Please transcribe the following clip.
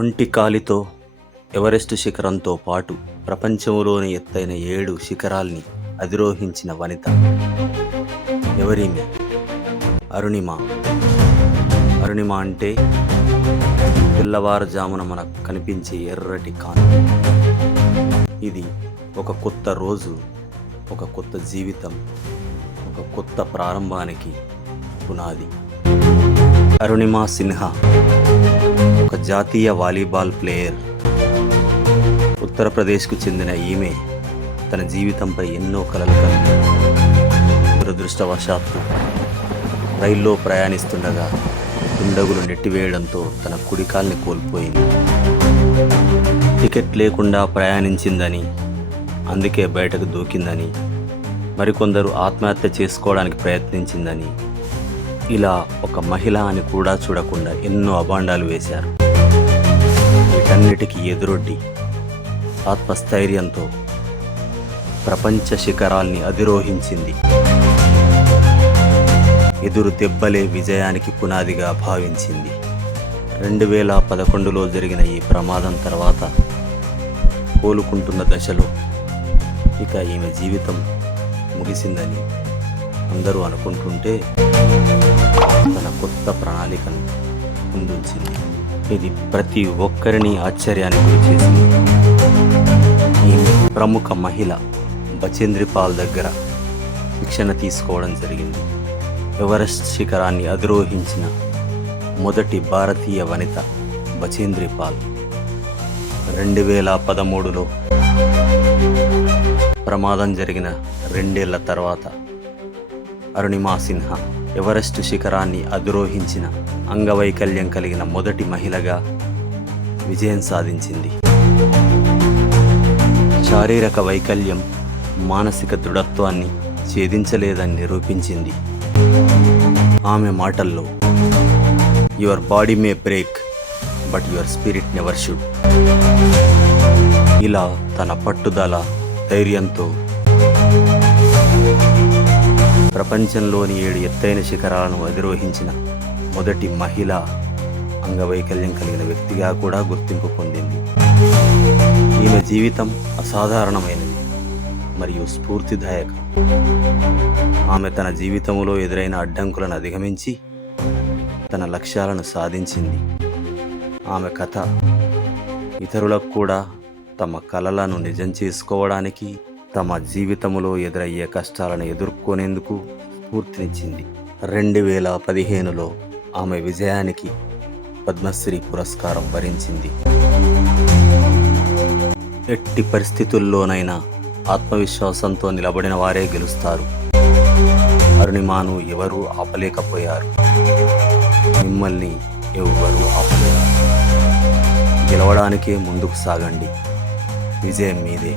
ఒంటి కాలితో ఎవరెస్టు శిఖరంతో పాటు ప్రపంచంలోని ఎత్తైన 7 శిఖరాల్ని అధిరోహించిన వనిత ఎవరీమె? అరుణిమ. అరుణిమ అంటే తెల్లవారుజామున మనకు కనిపించే ఎర్రటి కాంతి. ఇది ఒక కొత్త రోజు, ఒక కొత్త జీవితం, ఒక కొత్త ప్రారంభానికి పునాది. అరుణిమ సిన్హా ఒక జాతీయ వాలీబాల్ ప్లేయర్. ఉత్తరప్రదేశ్కు చెందిన ఈమె తన జీవితంపై ఎన్నో కలలు కని దురదృష్టవశాత్తు రైల్లో ప్రయాణిస్తుండగా దుండగులు నెట్టివేయడంతో తన కుడికాల్ని కోల్పోయింది. టికెట్ లేకుండా ప్రయాణించిందని, అందుకే బయటకు దూకిందని, మరికొందరు ఆత్మహత్య చేసుకోవడానికి ప్రయత్నించిందని, ఇలా ఒక మహిళ అని కూడా చూడకుండా ఎన్నో అభాండాలు వేశారు. వీటన్నిటికీ ఎదురొడ్డి ఆత్మస్థైర్యంతో ప్రపంచ శిఖరాల్ని అధిరోహించింది. ఎదురు దెబ్బలే విజయానికి పునాదిగా భావించింది. 2011లో జరిగిన ఈ ప్రమాదం తర్వాత కోలుకుంటున్న దశలో ఇక ఈమె జీవితం ముగిసిందని అందరూ అనుకుంటుంటే తన కొత్త ప్రణాళికను ముందుంచింది. ఇది ప్రతి ఒక్కరిని ఆశ్చర్యానికి గురిచేసింది. ఈమె ప్రముఖ మహిళ బచేంద్రి పాల్ దగ్గర శిక్షణ తీసుకోవడం జరిగింది. ఎవరెస్ట్ శిఖరాన్ని అధిరోహించిన మొదటి భారతీయ వనిత బచేంద్రి పాల్. 2013లో ప్రమాదం జరిగిన 2 ఏళ్ల తర్వాత అరుణిమ సిన్హా ఎవరెస్టు శిఖరాన్ని అధిరోహించిన అంగవైకల్యం కలిగిన మొదటి మహిళగా విజయం సాధించింది. శారీరక వైకల్యం మానసిక దృఢత్వాన్ని ఛేదించలేదని నిరూపించింది. ఆమె మాటల్లో, your body May break but your spirit never should. ఇలా తన పట్టుదల, ధైర్యంతో ప్రపంచంలోని 7 ఎత్తైన శిఖరాలను అధిరోహించిన మొదటి మహిళ అంగవైకల్యం కలిగిన వ్యక్తిగా కూడా గుర్తింపు పొందింది. ఈమె జీవితం అసాధారణమైనది మరియు స్ఫూర్తిదాయకం. ఆమె తన జీవితంలో ఎదురైన అడ్డంకులను అధిగమించి తన లక్ష్యాలను సాధించింది. ఆమె కథ ఇతరులకు కూడా తమ కలలను నిజం చేసుకోవడానికి, తమ జీవితంలో ఎదురయ్యే కష్టాలను ఎదుర్కొనేందుకు స్ఫూర్తినిచ్చింది. 2015లో ఆమె విజయానికి పద్మశ్రీ పురస్కారం వరించింది. ఎట్టి పరిస్థితుల్లోనైనా ఆత్మవిశ్వాసంతో నిలబడిన వారే గెలుస్తారు. అరుణిమను ఎవరూ ఆపలేకపోయారు. మిమ్మల్ని ఎవరూ ఆపలేరు. గెలవడానికే ముందుకు సాగండి. విజయం మీదే.